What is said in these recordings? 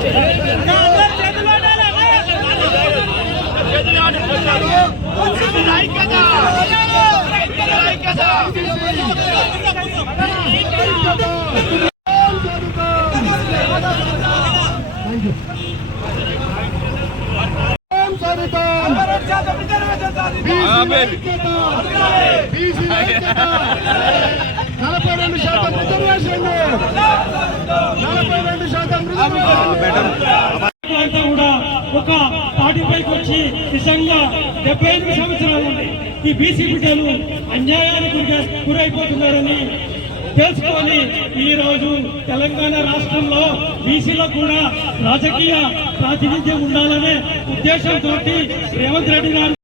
Baby. నలభై రెండు శాతం రిజర్వేషన్ నలభై రెండు శాతం అంతా కూడా ఒక పార్టీపైకి వచ్చి నిజంగా డెబ్బై ఐదు సంవత్సరాలు ఉంది. ఈ బీసీ బిడ్డలు అన్యాయానికి గురి- గురైపోతున్నారని తెలుసుకొని ఈ రోజు తెలంగాణ రాష్ట్రంలో బీసీలకు కూడా రాజకీయ ప్రాతినిధ్యం ఉండాలనే ఉద్దేశంతో రేవంత్ రెడ్డి గారు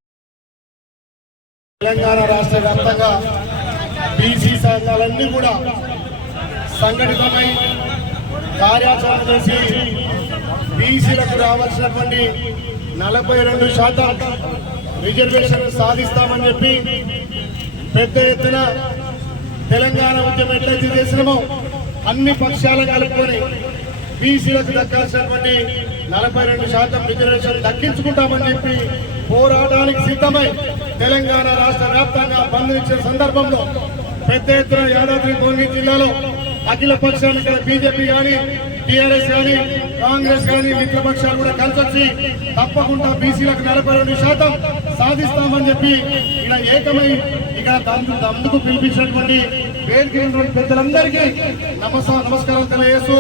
తెలంగాణ రాష్ట్ర వ్యాప్తంగా బీసీ సంఘాలన్నీ కూడా సంఘటితమై కార్యాచరణ చేసి బీసీలకు రావాల్సినటువంటి నలభై రెండు శాతం రిజర్వేషన్ సాధిస్తామని చెప్పి పెద్ద ఎత్తున తెలంగాణ ఉద్యమం ఎట్లయితే చేసినామో అన్ని పక్షాలు కలుపుకొని బీసీలకు దక్కాల్సినటువంటి నలభై రెండు శాతం రిజర్వేషన్ దక్కించుకుంటామని చెప్పి పోరాటానికి సిద్ధమై తెలంగాణ రాష్ట్ర వ్యాప్తంగా బంధించిన సందర్భంలో పెద్ద ఎత్తున యాదాద్రి భువనగిరి జిల్లాలో అఖిల పక్షాలు ఇక్కడ బీజేపీ కానీ టీఆర్ఎస్ కానీ కాంగ్రెస్ కానీ మిత్రపక్షాలు కూడా కలిసి వచ్చి తప్పకుండా బీసీలకు నలభై రెండు శాతం సాధిస్తామని చెప్పి ఇలా ఏకమై ఇక్కడ అందుకు పిలిపించినటువంటి పేరు పెద్దలందరికీ నమస్క నమస్కారం తెలియజేస్తూ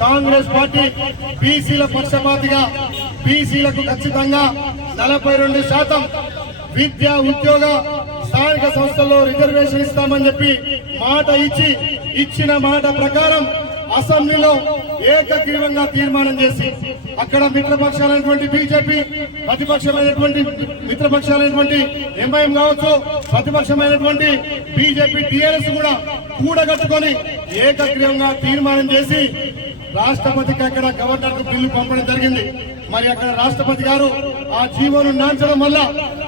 కాంగ్రెస్ పార్టీ బీసీల పక్షపాతిగా బీసీలకు ఖచ్చితంగా నలభై రెండు శాతం విద్య ఉద్యోగ స్థానిక సంస్థల్లో రిజర్వేషన్ ఇస్తామని చెప్పి మాట ఇచ్చి ఇచ్చిన మాట ప్రకారం అసెంబ్లీలో ఏకగ్రీవంగా తీర్మానం చేసి అక్కడ మిత్రపక్షాలైనటువంటి బీజేపీ ప్రతిపక్షమైనటువంటి మిత్రపక్షాలైనటువంటి ఎంఐఎం కావచ్చు ప్రతిపక్షమైనటువంటి బీజేపీ టీఆర్ఎస్ కూడా కూడగట్టుకొని ఏకగ్రీవంగా తీర్మానం చేసి రాష్ట్రపతికి అక్కడ గవర్నర్కు బిల్లు పంపడం జరిగింది. మరి అక్కడ రాష్ట్రపతి గారు ఆ జీవోను నాంచడం వల్ల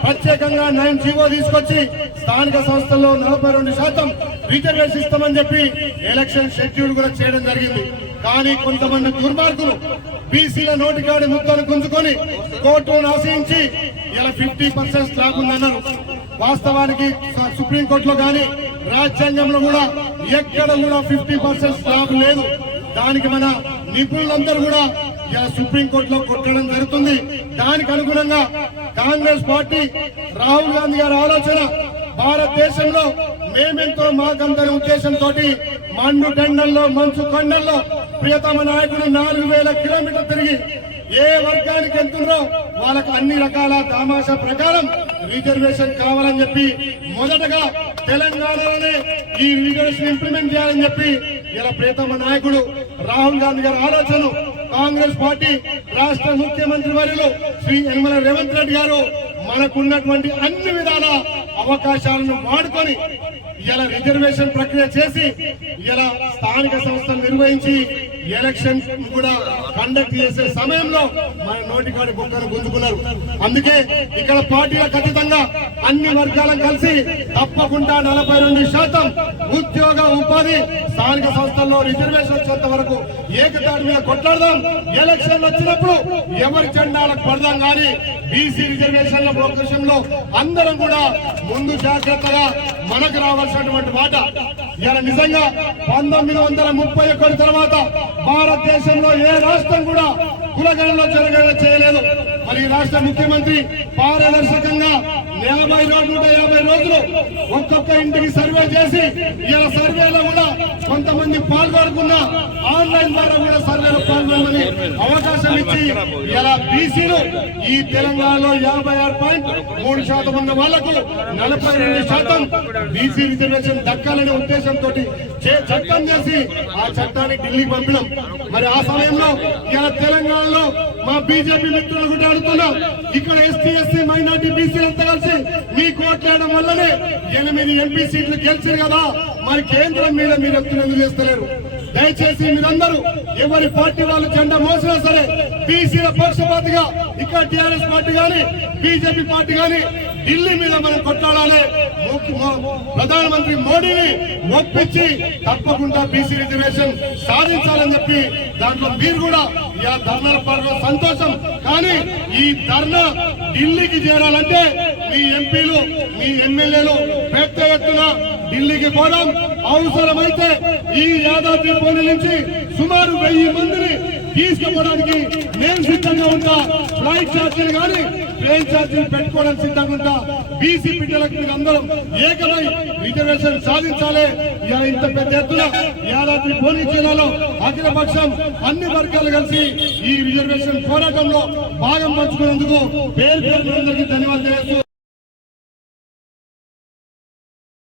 ప్రత్యేకంగా నైన్ జీవో తీసుకొచ్చి స్థానిక సంస్థల్లో నలభై రెండు శాతం రిజర్వేషన్ ఇస్తామని చెప్పి ఎలక్షన్ షెడ్యూల్ కూడా చేయడం జరిగింది. కానీ కొంతమంది దుర్మార్గులు బీసీల నోటికాడి ముద్దను గుంజుకొని కోర్టును ఆశ్రయించి ఇలా ఫిఫ్టీ పర్సెంట్ స్లాబ్ ఉందన్నారు. వాస్తవానికి సుప్రీంకోర్టులో కానీ రాజ్యాంగంలో కూడా ఎక్కడ కూడా ఫిఫ్టీ పర్సెంట్ స్లాబ్ లేదు. దానికి మన నిపుణులందరూ కూడా ఇలా సుప్రీంకోర్టులో కొట్టడం జరుగుతుంది. దానికి అనుగుణంగా కాంగ్రెస్ పార్టీ రాహుల్ గాంధీ గారి ఆలోచన భారతదేశంలో మేమెంతో మాకందరి ఉద్దేశంతో మండు టెండల్లో మంచు కొండల్లో ప్రియతమ నాయకుడు నాలుగు వేల కిలోమీటర్ తిరిగి ఏ వర్గానికి వెళ్తున్నారో వాళ్ళకు అన్ని రకాల తమాషా ప్రకారం రిజర్వేషన్ కావాలని చెప్పి మొదటగా తెలంగాణలోనే ఈ రిజర్వేషన్ ఇంప్లిమెంట్ చేయాలని చెప్పి ఇలా ప్రియతమ నాయకుడు రాహుల్ గాంధీ గారి ఆలోచన కాంగ్రెస్ పార్టీ రాష్ట్ర ముఖ్యమంత్రి వర్యులు శ్రీ యనమల రేవంత్ రెడ్డి గారు మనకున్నటువంటి అన్ని విధాల అవకాశాలను వాడుకొని ఇలా రిజర్వేషన్ ప్రక్రియ చేసి ఇలా స్థానిక సంస్థలు నిర్వహించి ఎలక్షన్ కూడా కండక్ట్ చేసే సమయంలో మన నోటి కాడి బొక్కను గుంజుకున్నారు. అందుకే ఇక్కడ పార్టీల ఖచ్చితంగా అన్ని వర్గాలను కలిసి తప్పకుండా నలభై రెండు శాతం ఉద్యోగ ఉపాధి స్థానిక సంస్థల్లో రిజర్వేషన్ వచ్చేంత వరకు ఏకతాటి మీద కొట్లాడదాం. ఎలక్షన్ వచ్చినప్పుడు ఎవరి జెండాలకు పడదాం కానీ బీసీ రిజర్వేషన్ల విషయంలో అందరం కూడా ముందు జాగ్రత్తగా మనకు రావాల్సినటువంటి మాట ఇలా నిజంగా పంతొమ్మిది వందల ముప్పై ఒకటి తర్వాత భారతదేశంలో ఏ రాష్ట్రం కూడా కులగణలో జరగడం చేయలేదు. మరి ఈ రాష్ట్ర ముఖ్యమంత్రి పారదర్శకంగా యాభై రోజులు నూట యాభై రోజులు ఒక్కొక్క ఇంటికి సర్వే చేసి ఇలా సర్వేలో కూడా కొంతమంది పాల్గొనుకున్న ఆన్లైన్ ద్వారా కూడా అవకాశం ఇచ్చి ఇలా బీసీలు ఈ తెలంగాణలో యాభై ఆరు పాయింట్ మూడు శాతం ఉన్న వాళ్ళకు నలభై రెండు శాతం బీసీ రిజర్వేషన్ దక్కాలనే ఉద్దేశంతో చట్టం చేసి ఆ చట్టాన్ని ఢిల్లీకి పంపినాం. మరి ఆ సమయంలో ఇలా తెలంగాణలో మా బీజేపీ మిత్రులు కూడా అడుగుతున్నాం ఇక్కడ ఎస్టీ ఎస్సీ మైనార్టీ బీసీలంతా కలిసి మీ కోట్లేయడం వల్లనే ఎనిమిది ఎంపీ సీట్లు గెలిచారు కదా. మరి కేంద్రం మీద మీరు ఎత్తున ఎందుకు చేస్తలేరు? దయచేసి మీరందరూ ఎవరి పార్టీ వాళ్ళు జెండా మోసినా సరే బీసీల పక్షపాతిగా ఇక్కడ టిఆర్ఎస్ పార్టీ గాని బీజేపీ పార్టీ గాని ఢిల్లీ మీద మనం కొట్లాడాలి. ప్రధానమంత్రి మోడీని ఒప్పించి తప్పకుండా బీసీ రిజర్వేషన్ సాధించాలని చెప్పి దాంట్లో మీరు కూడా ఇక ధర్నాల పడడం సంతోషం. కానీ ఈ ధర్నా ఢిల్లీకి చేరాలంటే మీ ఎంపీలు మీ ఎమ్మెల్యేలు ఎత్తున ఢిల్లీకి పోవడం అవసరమైతే ఈ యాదాద్రి పోనీ నుంచి సుమారు వెయ్యి మందిని తీసుకుపోవడానికి నేను సిద్ధంగా ఉంటా. ఫ్లైట్ ఛార్జీలు కానీ ట్రైన్ ఛార్జీలు పెట్టుకోవడానికి సిద్ధంగా ఉంటా. బీసీ బిడ్డలకు మీరు అందరం ఏకమై రిజర్వేషన్ సాధించాలి. ఇలా ఇంత పెద్ద ఎత్తున యాదాద్రి పోనీ జిల్లాలో అఖిలపక్షం అన్ని వర్గాలు కలిసి ఈ రిజర్వేషన్ పోరాటంలో భాగం పంచుకునేందుకు పేరు పేరు ధన్యవాదాలు